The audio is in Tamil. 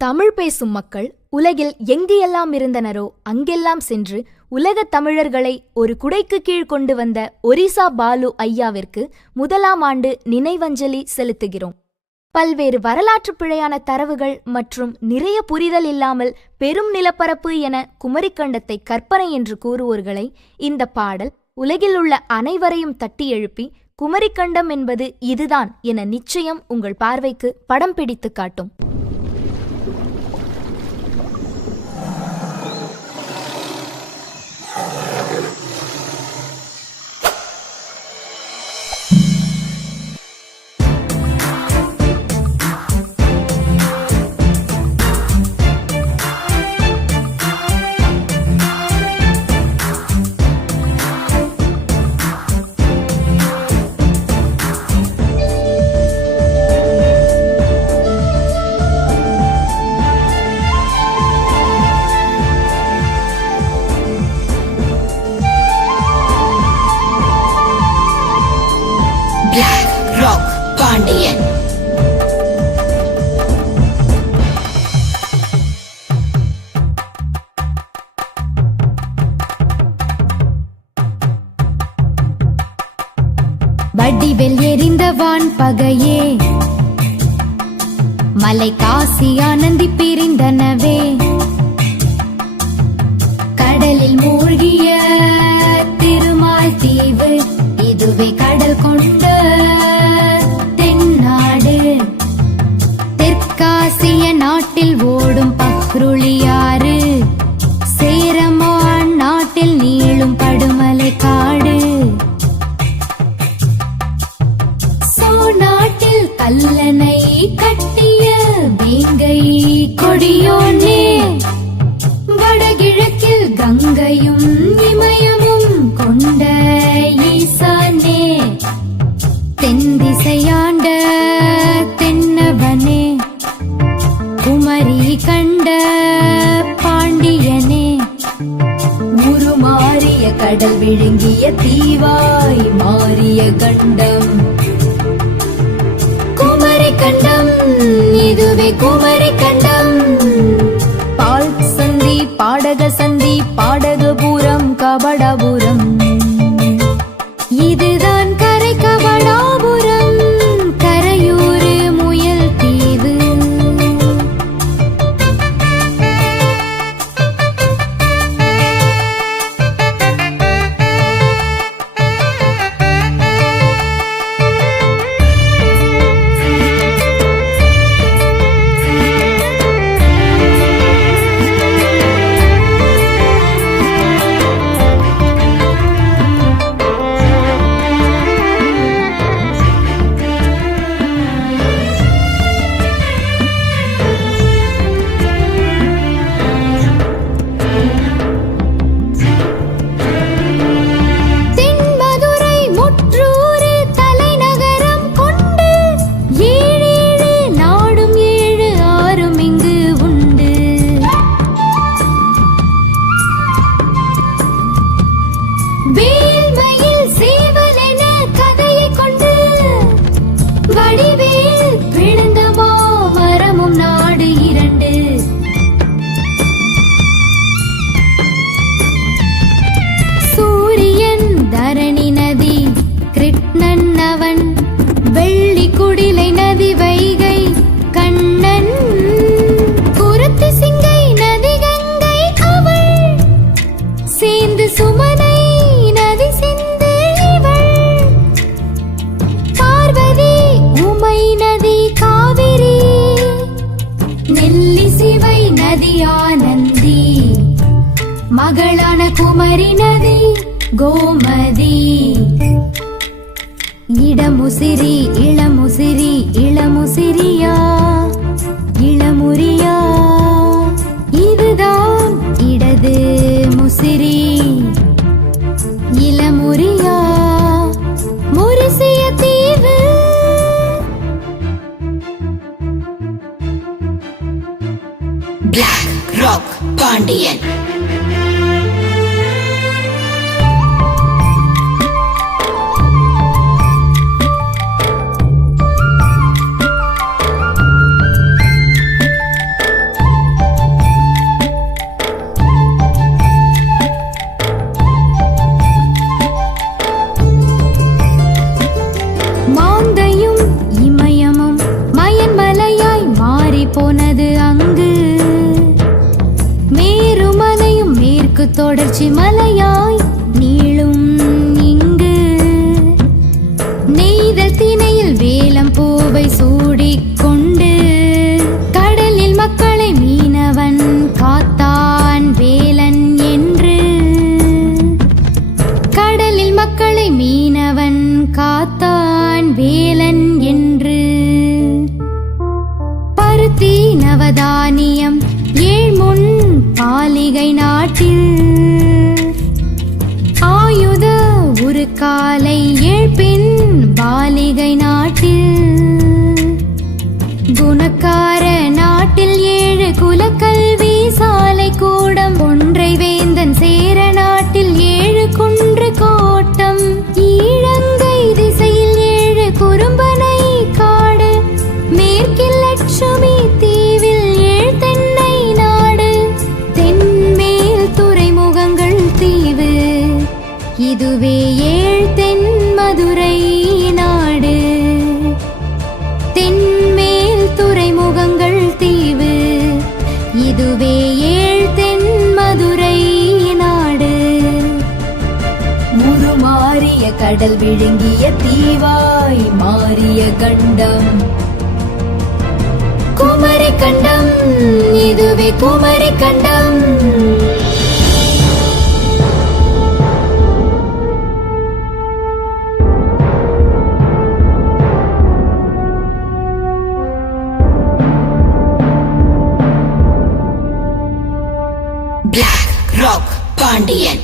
தமிழ் பேசும் மக்கள் உலகில் எங்கு இருந்தனரோ அங்கெல்லாம் சென்று உலக தமிழர்களை ஒரு குடைக்கு கீழ் கொண்டு வந்த ஒரிசா பாலு ஐயாவிற்கு முதலாம் ஆண்டு நினைவஞ்சலி செலுத்துகிறோம். பல்வேறு வரலாற்றுப் பிழையான தரவுகள் மற்றும் நிறைய புரிதல் இல்லாமல் பெரும் நிலப்பரப்பு என குமரிக்கண்டத்தை கற்பனை என்று கூறுவோர்களை இந்த பாடல் உலகில் உள்ள அனைவரையும் தட்டி எழுப்பி குமரிக்கண்டம் என்பது இதுதான் என நிச்சயம் உங்கள் பார்வைக்கு படம் பிடித்து காட்டும். வடிவில் எரிந்தவான் பகையே. மலை காசி ஆனந்தி பிரிந்தனவே. கடலில் மூழ்கிய திருமால் தீவு இதுவே கடல் கொண்ட தென்னாடு. தெற்காசிய நாட்டில் ஓடும் பக்ருளியா. கொடியோனே. வடகிழக்கில் கங்கையும் இமயமும் கொண்ட ஈசானே. தென் திசையாண்ட தென்னவனே. குமரி கண்ட பாண்டியனே. உருமாறிய கடல் விழுங்கிய தீவாய் மாறிய கண்டம். குமரி கண்டம் இதுவே குமரி கண்டம். நெல்லி சிவை நதி ஆனந்தி. மகளான குமரி நதி கோமதி. இடமுசிறி இளமுசிறி இளமுசிறியா? பிளாக் ராக் பாண்டியன் உச்சிமலையா இதுவே ஏழ் தென் மதுரை நாடு. தென்மேல் துறைமுகங்கள் தீவு. இதுவே ஏழ் தென் மதுரை நாடு. முதுமாறிய கடல் விழுங்கிய தீவாய் மாறிய கண்டம். குமரி கண்டம் இதுவே குமரி கண்டம் பாண்டியன்